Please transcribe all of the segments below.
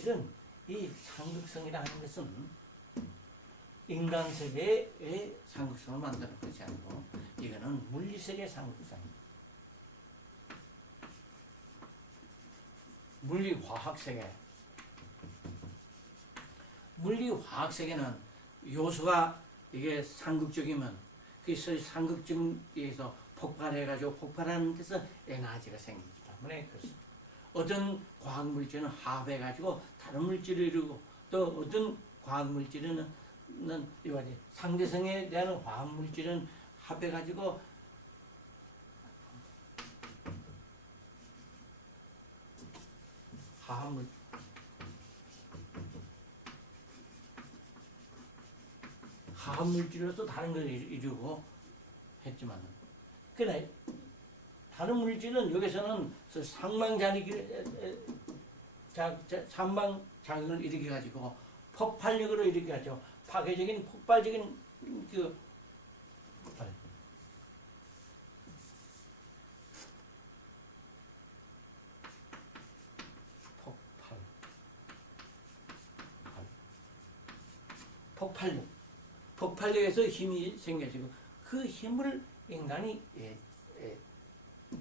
실은 이 상극성이라는 것은 인간 세계의 상극성을 만드는 것이 아니고 이거는 물리세계의 상극성입니다. 물리화학세계. 물리화학세계는 요소가 이게 상극적이면 그래서 상극적에서 폭발해가지고 폭발하는 데서 에너지가 생기기 때문에 그렇습니다. 어떤 과학물질은 합해가지고 다른 물질을 이루고 또 어떤 과학물질은 이와지 상대성에 대한 화학물질은 합해가지고 화학물질로서 다른 걸 이루고 했지만 그래 다른 물질은 여기서는 상방작용을 일으켜가지고 폭발력으로 일으켜가지고 파괴적인 폭발적인 그 폭발력에서 힘이 생겨지고 그 힘을 인간이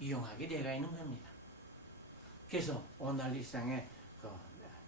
이용하게 되어 있는 겁니다. 그래서 오늘 일상에 그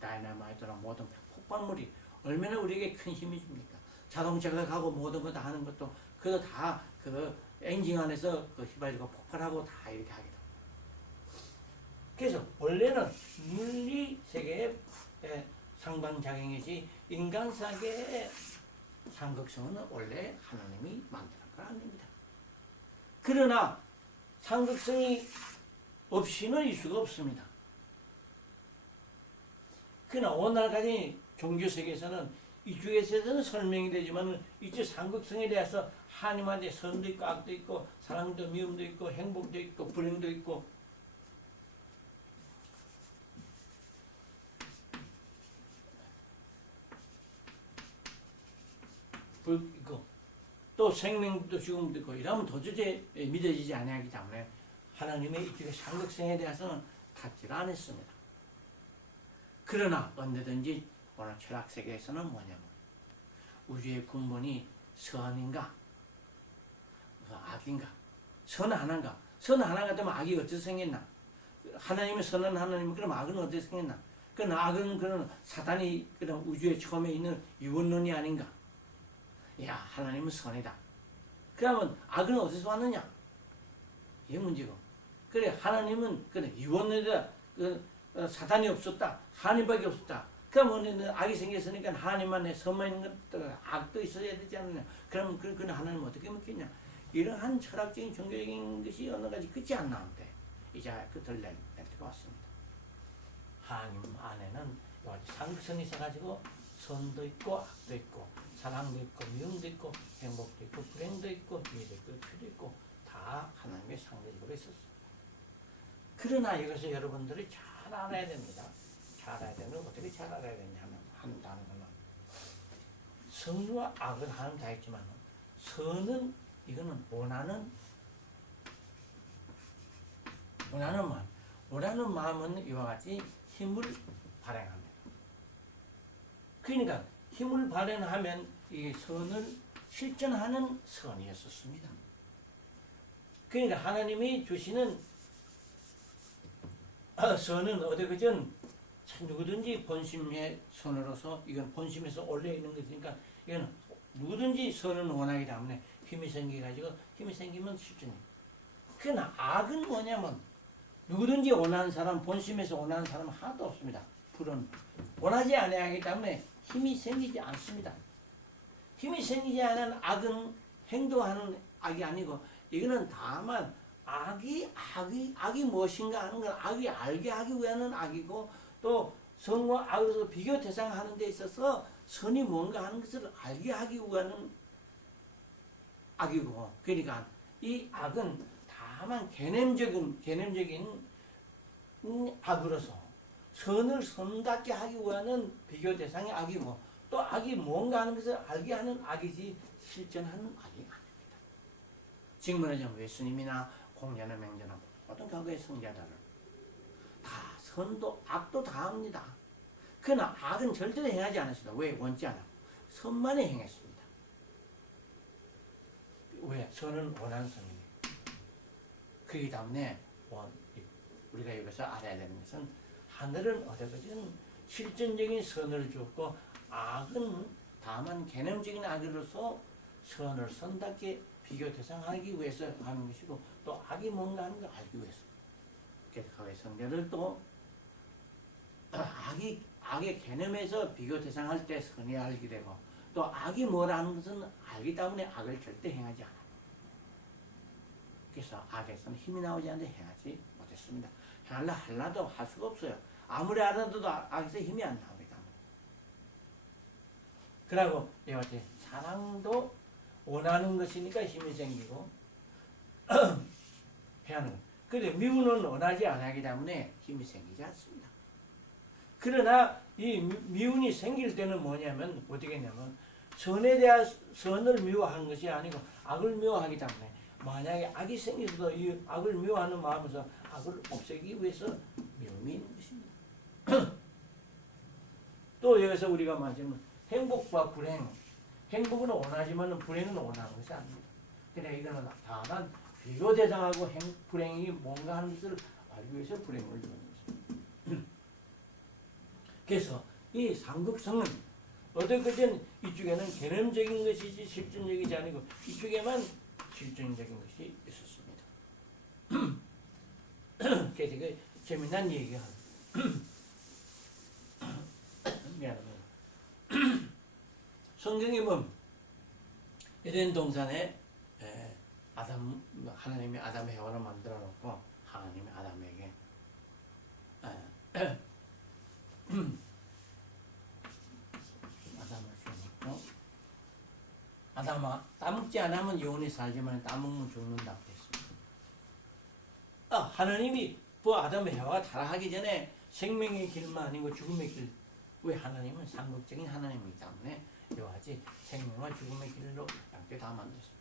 다이너마이트나 모든 폭발물이 얼마나 우리에게 큰 힘이 줍니까? 자동차가 가고 모든 거 다 하는 것도 그거 다 그 엔진 안에서 그 휘발유가 폭발하고 다 이렇게 하게 됩니다. 그래서 원래는 물리 세계의 상방작용이지 인간 세계의 상극성은 원래 하나님이 만드는 건 아닙니다. 그러나 상극성이 없이는 있을 수가 없습니다. 그러나 오늘까지 종교세계에서는 이쪽에서는 설명이 되지만 이쪽 상극성에 대해서 하나님한테 선도 있고 악도 있고 사랑도 미움도 있고 행복도 있고 불행도 있고 있고 또 생명도 죽음도 있고 이러면 도저히 믿어지지 않기 때문에 하나님의 이쪽의 상극성에 대해서는 닫지를 않았습니다. 그러나 언제든지 오늘 철학세계에서는 뭐냐면 우주의 근본이 선인가 악인가 선 하나인가 선 하나가 되면 악이 어떻게 생겼나 하나님의 선은 하나님 그럼 악은 어떻게 생겼나 그럼 악은 그런 사단이 그런 우주의 처음에 있는 유언론이 아닌가 야 하나님은 선이다 그러면 악은 어디서 왔느냐 이게 문제고 그래 하나님은 그래 유언론이다 사단이 없었다 하나님밖에 없었다 그러면 악이 생겼으니까 하나님만의 선만 있는 것들 악도 있어야 되지 않느냐 그럼 그 하나님 어떻게 믿겠냐 이러한 철학적인 종교적인 것이 어느 가지 끝이 안 나는데 이제 끝을 낼 때가 왔습니다. 하나님 안에는 상극성이 있어가지고 선도 있고 악도 있고 사랑도 있고 미움도 있고 행복도 있고 불행도 있고 미래도 있고 필도 있고 다 하나님의 상대적으로 있었습니다. 그러나 여기서 여러분들이 잘 알아야 됩니다. 잘 알아야 되면 어떻게 잘 알아야 되냐면 한다는 거는 선과 악을 하는 다 있지만 선은 이거는 원하는 마음은 이와 같이 힘을 발행합니다. 그러니까 힘을 발현하면 이 선을 실천하는 선이었었습니다. 그러니까 하나님이 주시는 선은 어디 그전 누구든지 본심의 선으로서 이건 본심에서 올려 있는 것이니까 이건 누구든지 선은 원하기 때문에 힘이 생겨가지고 힘이 생기면 실천이. 그러나 악은 뭐냐면 누구든지 원하는 사람 본심에서 원하는 사람은 하나도 없습니다. 불은 원하지 아니하기 때문에 힘이 생기지 않습니다. 힘이 생기지 않은 악은 행동하는 악이 아니고 이거는 다만 악이 무엇인가 하는 건 악이 알게 하기 위한 악이고 또 선과 악으로서 비교 대상하는 데 있어서 선이 뭔가 하는 것을 알게 하기 위한 악이고 그러니까 이 악은 다만 개념적인 악으로서 선을 선답게 하기 위한 비교 대상의 악이고 또 악이 뭔가 하는 것을 알게 하는 악이지 실천하는 악이 아닙니다. 지금 말하자면 예수님이나 공자나 맹자나 모든 과거의 성자들은 다 선도 악도 다 합니다. 그러나 악은 절대로 행하지 않았습니다. 왜? 원치 않아. 선만에 행했습니다. 왜? 선은 원하는 선이에요. 그렇기 때문에 우리가 여기서 알아야 되는 것은 하늘은 어디까지는 실전적인 선을 주었고 악은 다만 개념적인 악으로서 선을 선답게 비교 대상하기 위해서 하는 것이고 또 악이 뭔가 하는 걸 알기 위해서. 그래서 과거의 성대를 또 악의 개념에서 비교 대상할 때 선이 알게 되고 또 악이 뭐라는 것은 알기 때문에 악을 절대 행하지 않아요. 그래서 악에서는 힘이 나오지 않는데 행하지 못했습니다. 하려도 할 수가 없어요. 아무리 알아도 악에서 힘이 안 나오기 때문에. 그러고 이와 같이 사랑도 원하는 것이니까 힘이 생기고 해야 하는 거예요. 그런데 미움은 원하지 않기 때문에 힘이 생기지 않습니다. 그러나 이 미움이 생길 때는 뭐냐면 어떻게 했냐면 선에 대한 선을 미워하는 것이 아니고 악을 미워하기 때문에 만약에 악이 생겨서도 이 악을 미워하는 마음에서 악을 없애기 위해서 미움이 있는 것입니다. 또 여기서 우리가 말하자면 행복과 불행, 행복은 원하지만 불행은 원하는 것이 아닙니다. 그러니까 이거는 다만 비교 대상하고 불행이 뭔가 하는 것을 알기 위해서 불행을 주는 것입니다. 그래서 이 삼극성은 어떻게든 이쪽에는 개념적인 것이지 실존적이지 아니고 이쪽에만 실존적인 것이 있었습니다. 그래서 되게 재미난 얘기가 미안합니다. 성경에 보면 에덴 동산에 하나님이 아담 해와를 만들어 놓고 하나님이 아담에게 아담을 주었고 아담아 따먹지 않으면 영원히 살지만 따먹으면 죽는다고 했습니다. 하나님이 아담 해와가 타락하기 전에 생명의 길만 아니고 죽음의 길. 왜? 하나님은 상극적인 하나님이기 때문에 이와 같이 생명과 죽음의 길로 양쪽 다 만들었습니다.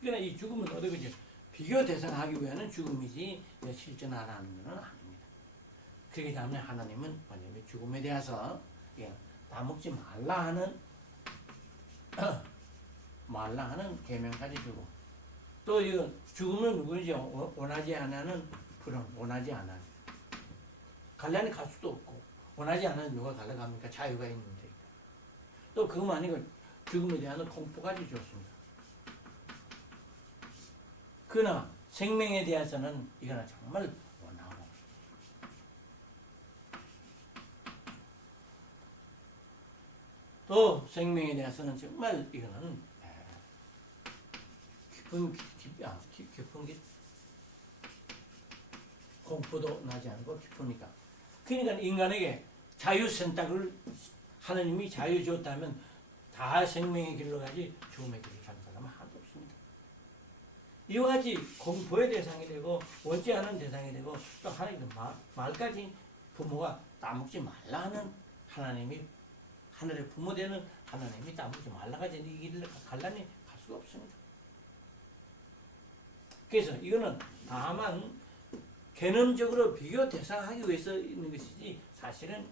그러나 이 죽음은 어디까지 비교 대상하기 위한 죽음이지 실존하라는 것은 아닙니다. 그렇기 때문에 하나님은 죽음에 대해서 따먹지 말라 하는 계명까지 주고 또 이 죽음은 누구지? 원하지 않는 불은 원하지 않아요. 갈라니 갈 수도 없고 원하지 않는 누가 갈라갑니까? 자유가 있는데. 또 그것만 아니고 죽음에 대한 공포까지 주었습니다. 그러나 생명에 대해서는 이거는 정말 원하고 또 생명에 대해서는 정말 이거는 깊은 공포도 나지 않고 깊으니까. 그러니까 인간에게 자유 선택을 하나님이 자유 줬다면 다 생명의 길로 가지 죽음의 길을 가는 사람은 하나도 없습니다. 이와 같이 공포의 대상이 되고 원치 않은 대상이 되고 또 하나님의 말까지 부모가 따먹지 말라 하는 하나님이 하늘의 부모 되는 하나님이 따먹지 말라 가지 이 길을 갈라니 갈 수가 없습니다. 그래서 이거는 다만 개념적으로 비교 대상하기 위해서 있는 것이지 사실은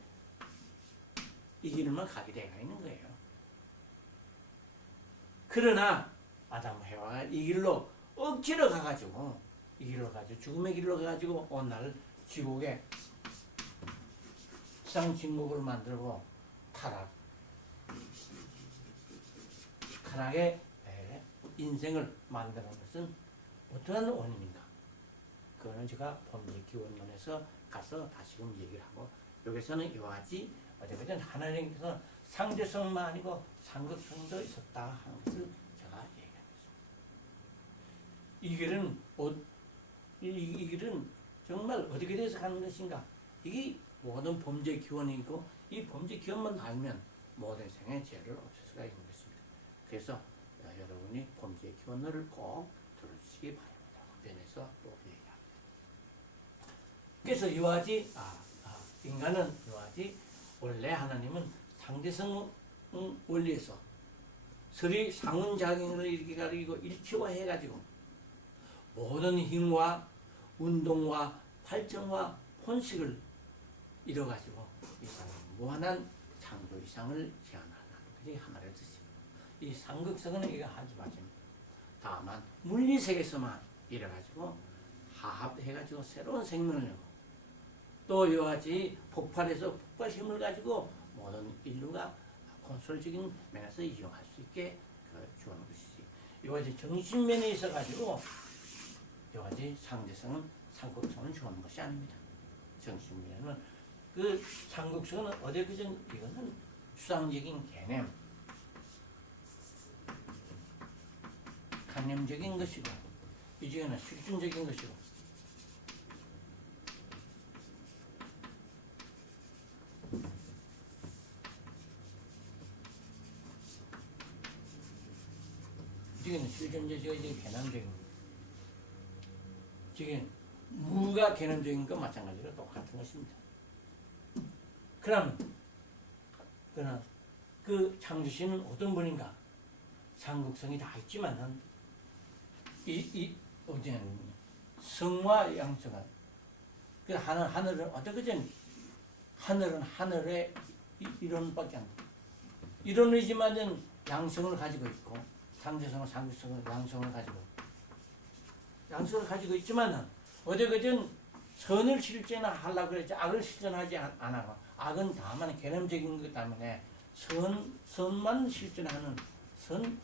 이 길만 가게 되어 있는 거예요. 그러나 아담 해와가 이 길로 억지로 가가지고 이 길로 가지고 죽음의 길로 가가지고 오늘 지옥에 지상진국을 만들고 타락의 인생을 만드는 것은 어떠한 원인인가? 그거는 제가 범죄기원론에서 가서 다시금 얘기를 하고 여기서는 이와 같이 어쨌든 하나님께서 상대성만 아니고 상극성도 있었다 하는 것을 제가 얘기하겠습니다. 이 길은 정말 어떻게 돼서 가는 것인가? 이게 모든 범죄 기원이고 이 범죄 기원만 알면 모든 생의 죄를 없앨 수가 있는 것입니다. 그래서 여러분이 범죄 기원을 꼭 들으시기 바랍니다. 변해서 또 얘기합니다. 그래서 이와 같이 인간은 이와 같이 원래 하나님은 상대성 원리에서 서리 상훈작용을 이렇게 가리고 일치화해가지고 모든 힘과 운동과 발전과 본식을 이뤄가지고 이 사람은 무한한 창조 이상을 제한하는 것이 하나의 뜻입니다. 이 상극성은 이거 하지 마십니다. 다만 물리세계에서만 이래가지고 화합해가지고 새로운 생명을 내고 또 이와 같이 폭발해서 폭발 힘을 가지고 모든 인류가 콘솔적인 면에서 이용할 수 있게 주는 것이지. 이와 같이 정신면에 있어가지고 이와 같이 상대성은 상극성을 주는 것이 아닙니다. 정신면에는 그 상극성은 어디 그전 이거는 추상적인 개념, 관념적인 것이고 이제는 실존적인 것이고 지금 실존적이고 이제 개념적인 거. 지금 무가 개념적인 것 마찬가지로 똑같은 것입니다. 그러나 그 창조신은 어떤 분인가? 상극성이 다 있지만은 어제는 성과 양성은 그 하늘은 어떻게든 하늘은 하늘의 이론밖에 안 돼. 이론이지만은 양성을 가지고 있고 상대성은 상극성을 양성을 가지고 있고 양성을 가지고 있지만은 어떻게든 선을 실천하려고 그랬지 악을 실천하지 않아. 악은 다만 개념적인 것 때문에 선만 실천하는 선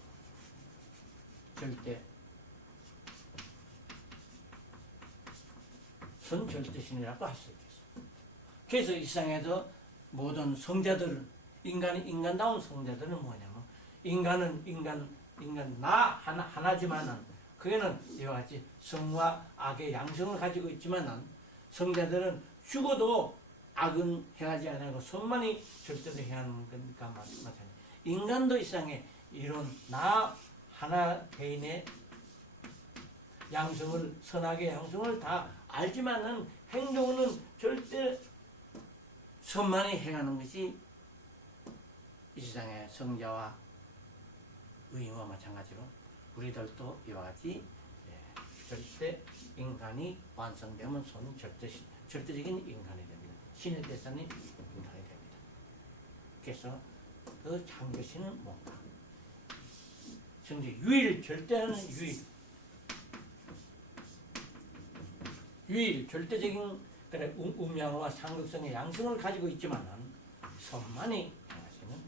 절대 선 절대신이라고 할 수 있겠어. 그래서 이 세상에서 모든 성자들 인간다운 성자들은 뭐냐면 인간 나 하나지만은 그게는 이와 같이 성과 악의 양성을 가지고 있지만은 성자들은 죽어도 악은 행하지 않고 선만이 절대로 행하는 거니까 마찬가지. 인간도 이 세상에 이런 나 하나 개인의 양성을 선악의 양성을 다 알지만은 행동은 절대 선만이 행하는 것이 이 세상의 성자와 의인과 마찬가지로 우리들도 이와 같이 절대 인간이 완성되면 손은 절대적인 인간이 됩니다. 신의 대상이 인간이 됩니다. 그래서 그 창조신은 뭔가? 정제 유일 절대는 유일 절대적인 그래 음양과 상극성의 양성을 가지고 있지만은 선만이 행하시는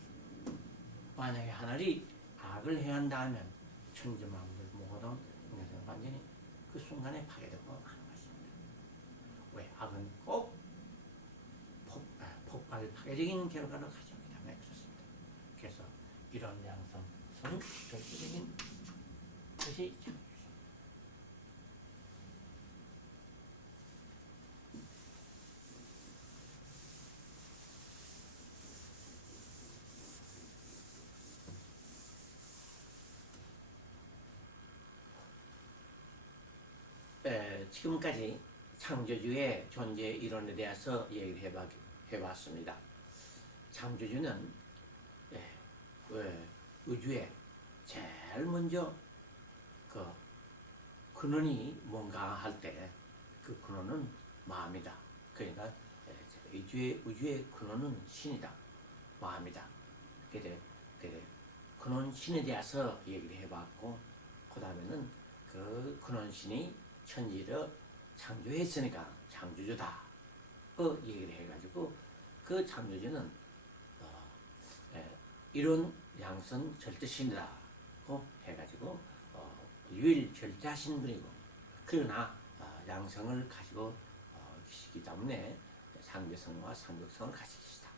만약에 하늘이 악을 행한다 하면 천지만물 모든 인간은 완전히 그 순간에 파괴되고 하는 것입니다. 왜? 악은 꼭 폭발 파괴적인 결과를 가져오기 때문에 그렇습니다. 그래서 이런 양성, 선, 절대적인 것이 참 지금까지 창조주의 존재 이론에 대해서 얘기를 해봤습니다. 창조주는 우주에 제일 먼저 그 근원이 뭔가 할 때 그 근원은 마음이다. 그러니까 우주의 근원은 신이다. 마음이다. 그래 근원 신에 대해서 얘기를 해봤고 그 다음에는 그 근원 신이 천지를 창조했으니까 창조주다. 그 얘기를 해가지고 그 창조주는 이런 양선 절대신이라고 해가지고 유일 절대하신 분이고 그러나 양성을 가지고 계시기 때문에 상대성과 상극성을 가지시다.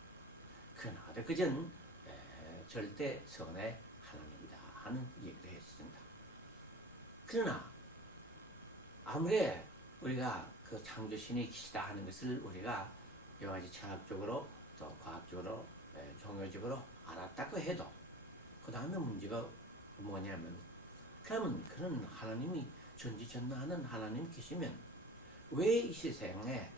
그러나 그전 절대 선의 하나님이다 하는 얘기를 했습니다. 그러나 아무리 우리가 그 창조신이 계시다 하는 것을 우리가 여러 가지 철학적으로 또 과학적으로 종교적으로 알았다고 해도 그 다음에 문제가 뭐냐면 그러면 그런 하나님이 전지전능하는 하나님 계시면 왜 이 세상에